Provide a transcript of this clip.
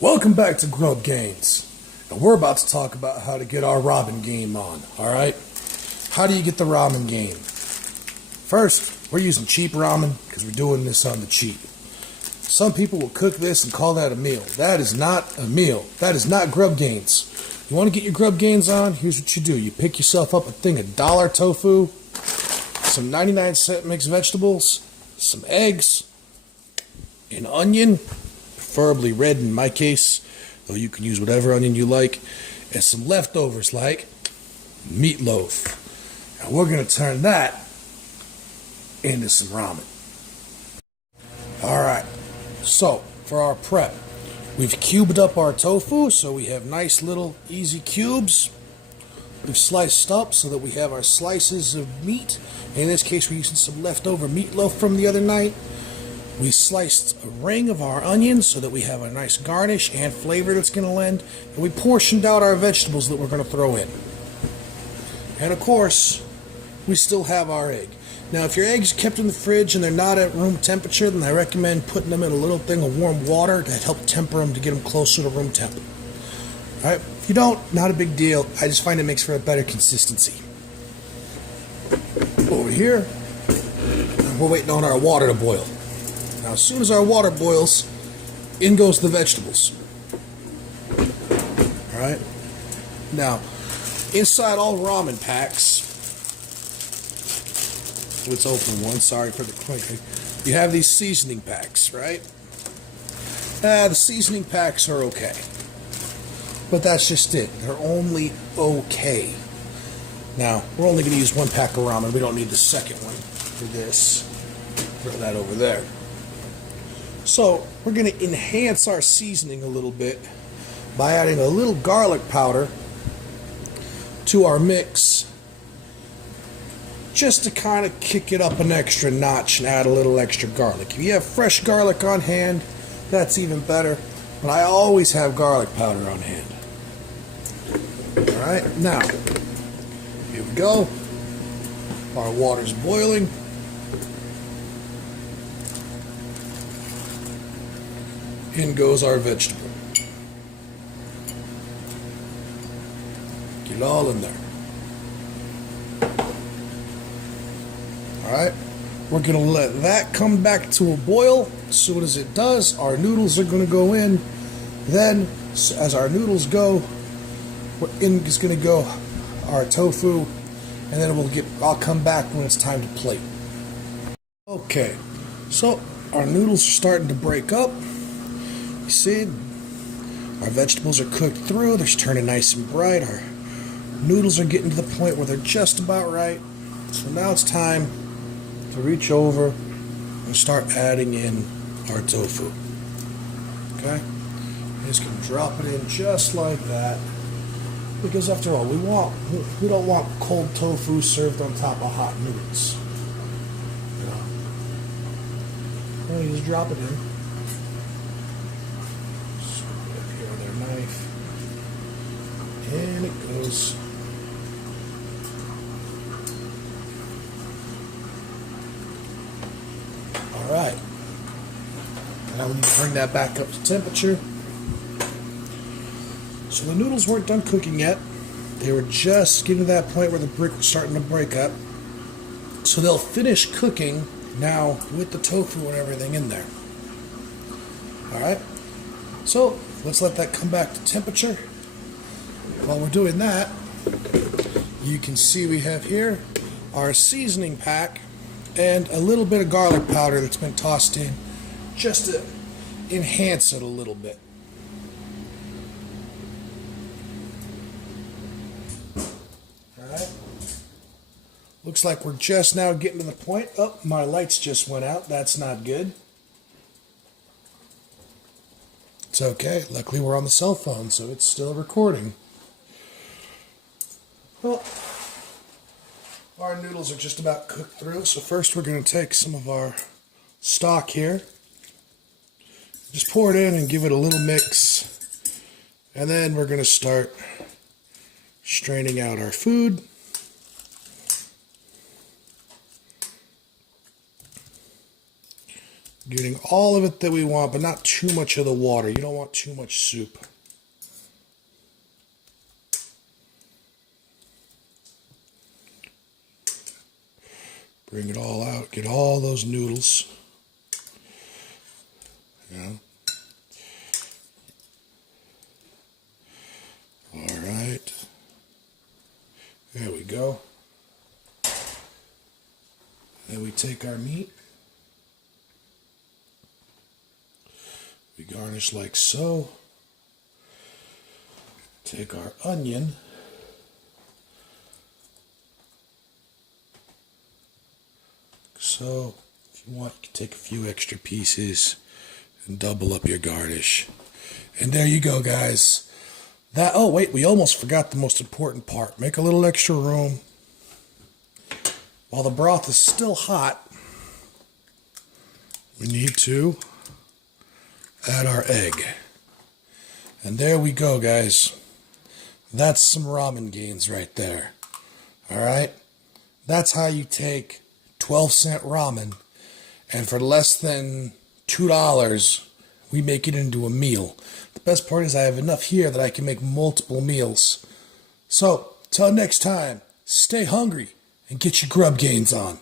Welcome back to Grub Games, and we're about to talk about how to get our ramen game on, alright? How do you get the ramen game? First, we're using cheap ramen because we're doing this on the cheap. Some people will cook this and call that a meal. That is not a meal. That is not Grub Gains. You want to get your Grub Gains on? Here's what you do. You pick yourself up a thing of dollar tofu, some 99-cent mixed vegetables, some eggs, an onion, preferably red in my case, though you can use whatever onion you like, and some leftovers like meatloaf. And we're going to turn that into some ramen. Alright, so for our prep, we've cubed up our tofu so we have nice little easy cubes. We've sliced up so that we have our slices of meat. In this case, we're using some leftover meatloaf from the other night. We sliced a ring of our onions so that we have a nice garnish and flavor that's going to lend. And we portioned out our vegetables that we're going to throw in. And of course, we still have our egg. Now, if your eggs are kept in the fridge and they're not at room temperature, then I recommend putting them in a little thing of warm water to help temper them to get them closer to room temp. Alright, if you don't, not a big deal. I just find it makes for a better consistency. Over here, we're waiting on our water to boil. Now, as soon as our water boils, in goes the vegetables. Alright? Now, inside all ramen packs, let's open one, sorry for the clinking. You have these seasoning packs, right? The seasoning packs are okay. But that's just it. They're only okay. Now, we're only going to use one pack of ramen. We don't need the second one for this. Throw that over there. So, we're going to enhance our seasoning a little bit by adding a little garlic powder to our mix, just to kind of kick it up an extra notch and add a little extra garlic. If you have fresh garlic on hand, that's even better, but I always have garlic powder on hand. Alright, now, here we go. Our water's boiling. In goes our vegetable. Get it all in there. Alright, we're going to let that come back to a boil. As soon as it does, our noodles are going to go in. Then, as our noodles go, in is going to go our tofu, and then I'll come back when it's time to plate. Okay, so our noodles are starting to break up. You see, our vegetables are cooked through. They're turning nice and bright. Our noodles are getting to the point where they're just about right. So now it's time to reach over and start adding in our tofu. Okay? Just gonna drop it in just like that. Because after all, we don't want cold tofu served on top of hot noodles. You know? Well, you just drop it in. Knife, and it goes. Alright, now we need to bring that back up to temperature. So the noodles weren't done cooking yet. They were just getting to that point where the brick was starting to break up. So they'll finish cooking now with the tofu and everything in there. Alright, so let's let that come back to temperature. While we're doing that, you can see we have here our seasoning pack and a little bit of garlic powder that's been tossed in just to enhance it a little bit. Alright. Looks like we're just now getting to the point. Oh, my lights just went out. That's not good. It's okay. Luckily, we're on the cell phone, so it's still recording. Well, our noodles are just about cooked through, so first we're going to take some of our stock here. Just pour it in and give it a little mix. And then we're going to start straining out our food. Getting all of it that we want, but not too much of the water. You don't want too much soup. Bring it all out. Get all those noodles. Yeah. All right. There we go. Then we take our meat. We garnish like so. Take our onion. So, if you want, you can take a few extra pieces and double up your garnish. And there you go, guys. Oh, wait, we almost forgot the most important part. Make a little extra room. While the broth is still hot, we need to add our egg. And there we go, guys. That's some ramen gains right there. All right? That's how you take 12-cent ramen, and for less than $2, we make it into a meal. The best part is I have enough here that I can make multiple meals. So, till next time, stay hungry and get your grub gains on.